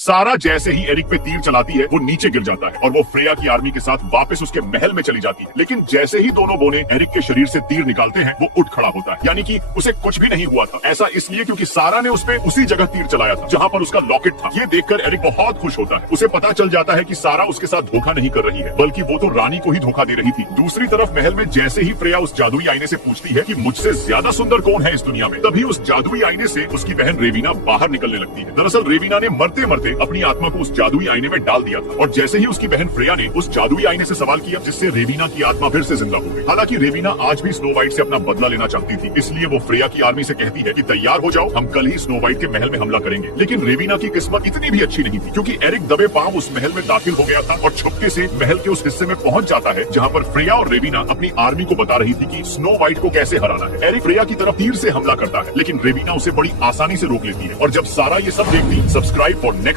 सारा जैसे ही एरिक पे तीर चलाती है वो नीचे गिर जाता है और वो फ्रेया की आर्मी के साथ वापस उसके महल में चली जाती है। लेकिन जैसे ही दोनों बोने एरिक के शरीर से तीर निकालते हैं वो उठ खड़ा होता है, यानी कि उसे कुछ भी नहीं हुआ था। ऐसा इसलिए क्योंकि सारा ने उस पे उसी जगह तीर चलाया था जहां पर उसका लॉकेट था। ये देखकर एरिक बहुत खुश होता है। उसे पता चल जाता है कि सारा उसके साथ धोखा नहीं कर रही है, बल्कि वो तो रानी को ही धोखा दे रही थी। दूसरी तरफ महल में जैसे ही फ्रेया उस जादुई आईने से पूछती है कि मुझसे ज्यादा सुंदर कौन है इस दुनिया में, तभी उस जादुई आईने से उसकी बहन रेवीना बाहर निकलने लगती है। दरअसल रेवीना ने मरते मरते अपनी आत्मा को उस जादुई आईने में डाल दिया था और जैसे ही उसकी बहन फ्रेया ने उस जादुई आईने से सवाल किया, जिससे रेवीना की आत्मा फिर से जिंदा हो गई। हालांकि रेवीना आज भी स्नो वाइट से अपना बदला लेना चाहती थी, इसलिए वो फ्रेया की आर्मी से कहती है कि तैयार हो जाओ, हम कल ही स्नो वाइट के महल में हमला करेंगे। लेकिन रेवीना की किस्मत इतनी भी अच्छी नहीं थी, क्योंकि एरिक दबे पांव उस महल में दाखिल हो गया था और छुपके से महल के उस हिस्से में पहुंच जाता है जहां पर फ्रेया और रेवीना अपनी आर्मी को बता रही थी कि स्नो वाइट को कैसे हराना है। एरिक फ्रेया की तरफ तीर से हमला करता है, लेकिन रेवीना उसे बड़ी आसानी से रोक लेती है। और जब सारा ये सब देखती, सब्सक्राइब फॉर नेक्स्ट